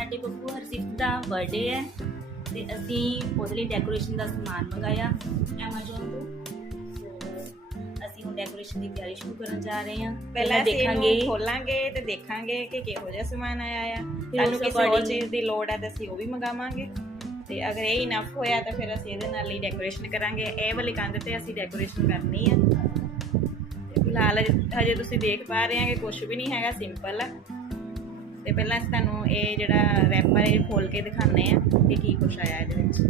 ਸਾਡੇ ਬੱਬੂ ਹਰਜੀਤ ਦਾ ਬਰਥਡੇ ਹੈ ਤੇ ਅਸੀਂ ਉਹਦੇ ਲਈ ਡੈਕੋਰੇਸ਼ਨ ਦਾ ਸਮਾਨ ਮੰਗਾਇਆ Amazon ਤੋਂ। ਅਸੀਂ ਹੁਣ ਡੈਕੋਰੇਸ਼ਨ ਦੀ ਤਿਆਰੀ ਸ਼ੁਰੂ ਕਰਨ ਜਾ ਰਹੇ ਹਾਂ। ਪਹਿਲਾਂ ਦੇਖਾਂਗੇ। ਖੋਲਾਂਗੇ ਤੇ ਦੇਖਾਂਗੇ ਕਿ ਕਿਹੋ ਜਿਹਾ ਸਮਾਨ ਆਇਆ ਆ। ਉਸ ਕਿਸੇ ਹੋਰ ਚੀਜ਼ ਦੀ ਲੋੜ ਹੈ ਤਾਂ ਅਸੀਂ ਉਹ ਵੀ ਮੰਗਾਵਾਂਗੇ। ਤੇ ਅਗਰ ਇਹ ਇਨਫ ਹੋਇਆ ਤਾਂ ਫਿਰ ਅਸੀਂ ਇਹਦੇ ਨਾਲ ਹੀ ਡੈਕੋਰੇਸ਼ਨ ਕਰਾਂਗੇ। ਇਹ ਵਾਲੀ ਕੰਧ ਤੇ ਅਸੀਂ ਡੈਕੋਰੇਸ਼ਨ ਕਰਨੀ ਹੈ ਤੇ ਫਿਲਹਾਲ ਹਜੇ- ਹਜੇ ਤੁਸੀਂ ਦੇਖ ਪਾ ਰਹੇ ਆ ਕਿ ਕੁਝ ਵੀ ਨਹੀਂ ਹੈਗਾ ਸਿੰਪਲ ਆ। ਤੇ ਪਹਿਲਾਂ ਅਸੀਂ ਤੁਹਾਨੂੰ ਇਹ ਜਿਹੜਾ ਰੈਪਰ ਇਹ ਖੋਲ ਕੇ ਦਿਖਾਉਂਦੇ ਆ ਕਿ ਕੀ ਕੁਛ ਆਇਆ ਇਹਦੇ ਵਿੱਚ।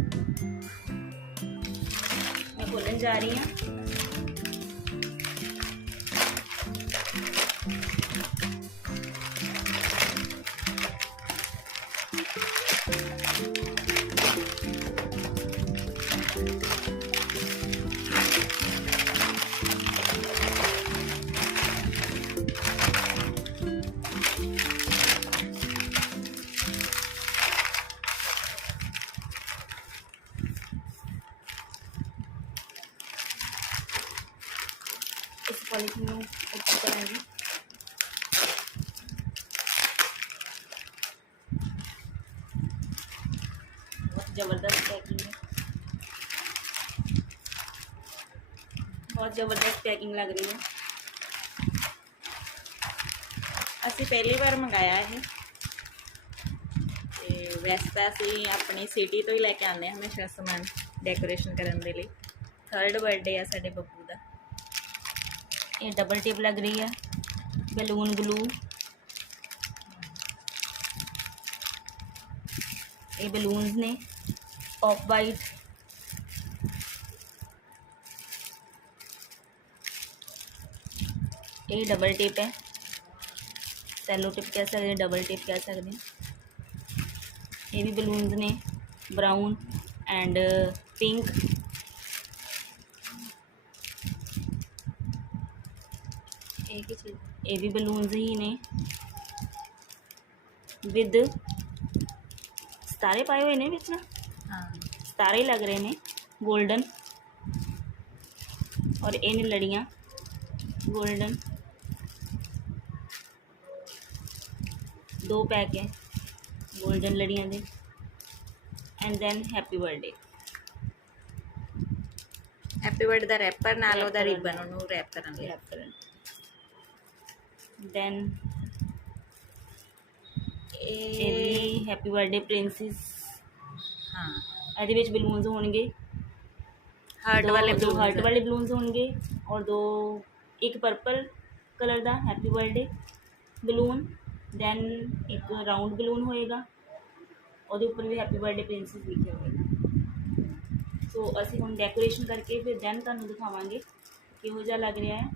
ਮੈਂ ਖੋਲਣ ਜਾ ਰਹੀ ਹਾਂ। ਇਸ ਪੋਲੀਥੀਨ ਨੂੰ ਉੱਪਰ ਕਰਾਂਗੇ ਬਹੁਤ ਜ਼ਬਰਦਸਤ ਪੈਕਿੰਗ ਹੈ ਬਹੁਤ ਜ਼ਬਰਦਸਤ ਪੈਕਿੰਗ ਲੱਗ ਰਹੀ ਹੈ ਅਸੀਂ ਪਹਿਲੀ ਵਾਰ ਮੰਗਾਇਆ ਇਹ ਤੇ ਵੈਸੇ ਤਾਂ ਅਸੀਂ ਆਪਣੀ ਸਿਟੀ ਤੋਂ ਹੀ ਲੈ ਕੇ ਆਉਂਦੇ ਹਾਂ ਹਮੇਸ਼ਾ ਸਮਾਨ ਡੈਕੋਰੇਸ਼ਨ ਕਰਨ ਦੇ ਲਈ ਥਰਡ ਬਰਥਡੇ ਆ ਸਾਡੇ ਬੱਬੂ ਦਾ ये डबल टेप लग रही है। बैलून ग्लू ये बैलून ने ऑफ़ वाइट ये डबल टेप है। सेलो टेप कह सकते हैं डबल टेप कह सकते हैं। ये भी बलून्स ने ब्राउन एंड पिंक ये भी बलून्स ही ने। विद सितारे पाए हुए ने बीच ना सितारे ही लग रहे ने गोल्डन और इन लड़ियाँ गोल्डन दो पैक है गोल्डन लड़ियाँ दे। And then happy birthday happy birthday the wrapper ਨਾਲ ਉਹਦਾ ਰਿਬਨ ਉਹਨੂੰ रैप ਕਰਨ ਦੈਨ ਇਹ ਹੈਪੀ ਬਰਥਡੇ ਪ੍ਰਿੰਸੈਸ ਹਾਂ। ਇਹਦੇ ਵਿੱਚ ਬਲੂਨਸ ਹੋਣਗੇ। ਹਾਰਟ ਵਾਲੇ balloons ਹਾਰਟ ਵਾਲੇ ਬਲੂਨਸ ਹੋਣਗੇ ਔਰ ਦੋ ਇੱਕ ਪਰਪਲ ਕਲਰ ਦਾ ਹੈਪੀ ਬਰਥਡੇ ਬਲੂਨ ਦੈਨ ਇੱਕ ਰਾਉਂਡ ਬਲੂਨ ਹੋਏਗਾ। ਉਹਦੇ ਉੱਪਰ ਵੀ ਹੈਪੀ ਬਰਥਡੇ ਪ੍ਰਿੰਸੈਸ ਲਿਖਿਆ ਹੋਏਗਾ ਸੋ ਅਸੀਂ ਹੁਣ ਡੈਕੋਰੇਸ਼ਨ ਕਰਕੇ ਫਿਰ ਦੈਨ ਤੁਹਾਨੂੰ ਦਿਖਾਵਾਂਗੇ ਕਿਹੋ ਜਿਹਾ ਲੱਗ ਰਿਹਾ ਹੈ।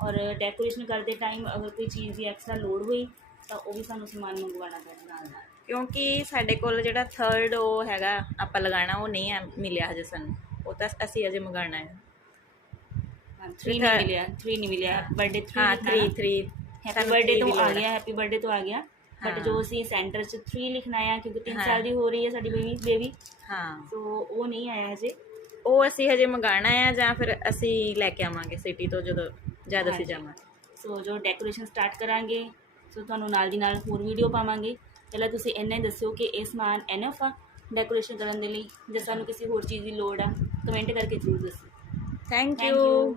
ਔਰ ਡੈਕੋਰੇਸ਼ਨ ਕਰਦੇ ਟਾਈਮ ਅਗਰ ਕੋਈ ਚੀਜ਼ ਦੀ ਐਕਸਟਰਾ ਲੋਡ ਹੋਈ ਤਾਂ ਉਹ ਵੀ ਸਾਨੂੰ ਸਮਾਨ ਮੰਗਵਾਉਣਾ ਪੈਣਾ ਨਾਲ ਨਾਲ ਕਿਉਂਕਿ ਸਾਡੇ ਕੋਲ ਜਿਹੜਾ ਥਰਡ ਉਹ ਹੈਗਾ ਆਪਾਂ ਲਗਾਉਣਾ ਉਹ ਨਹੀਂ ਆ ਮਿਲਿਆ ਹਜੇ ਸਾਨੂੰ ਉਹ ਤਾਂ ਅਸੀਂ ਅਜੇ ਮੰਗਾਉਣਾ ਹੈ ਹਾਂ 3 ਨਹੀਂ ਮਿਲਿਆ 3 ਨਹੀਂ ਮਿਲਿਆ ਬਰਥਡੇ 3 ਹਾਂ 3 3 ਹੈਪੀ ਬਰਥਡੇ ਤੋਂ ਆ ਗਿਆ ਹੈਪੀ ਬਰਥਡੇ ਤੋਂ ਆ ਗਿਆ ਬਟ ਹਾਂ। ਜੋ ਅਸੀਂ ਸੈਂਟਰ 'ਚ 3 ਲਿਖਣਾ ਆ ਕਿਉਂਕਿ 3 ਹਾਂ। ਸਾਲ ਦੀ ਹੋ ਰਹੀ ਹੈ ਸਾਡੀ ਬੇਬੀ ਬੇਬੀ ਹਾਂ ਸੋ ਉਹ ਨਹੀਂ ਆਇਆ ਹਜੇ ਉਹ ਅਸੀਂ ਹਜੇ ਮੰਗਾਉਣਾ ਹੈ ਜਾਂ ਫਿਰ ਅਸੀਂ ਲੈ ਕੇ ਆਵਾਂਗੇ ਸਿਟੀ ਤੋਂ ਜਦੋਂ ਜਦ ਅਸੀਂ। ਜਾਵਾਂਗੇ ਸੋ ਜੋ ਡੈਕੋਰੇਸ਼ਨ ਸਟਾਰਟ ਕਰਾਂਗੇ ਸੋ ਤੁਹਾਨੂੰ ਨਾਲ ਦੀ ਨਾਲ ਹੋਰ ਵੀਡੀਓ ਪਾਵਾਂਗੇ ਪਹਿਲਾਂ ਤੁਸੀਂ ਇੰਨਾ ਹੀ ਦੱਸਿਓ ਕਿ ਇਹ ਸਮਾਨ ਐਨਫ ਆ ਡੈਕੋਰੇਸ਼ਨ ਕਰਨ ਦੇ ਲਈ ਜੇ ਸਾਨੂੰ ਕਿਸੇ ਹੋਰ ਚੀਜ਼ ਦੀ ਲੋੜ ਆ ਕਮੈਂਟ ਕਰਕੇ ਜ਼ਰੂਰ ਦੱਸਿਓ ਥੈਂਕ ਯੂ.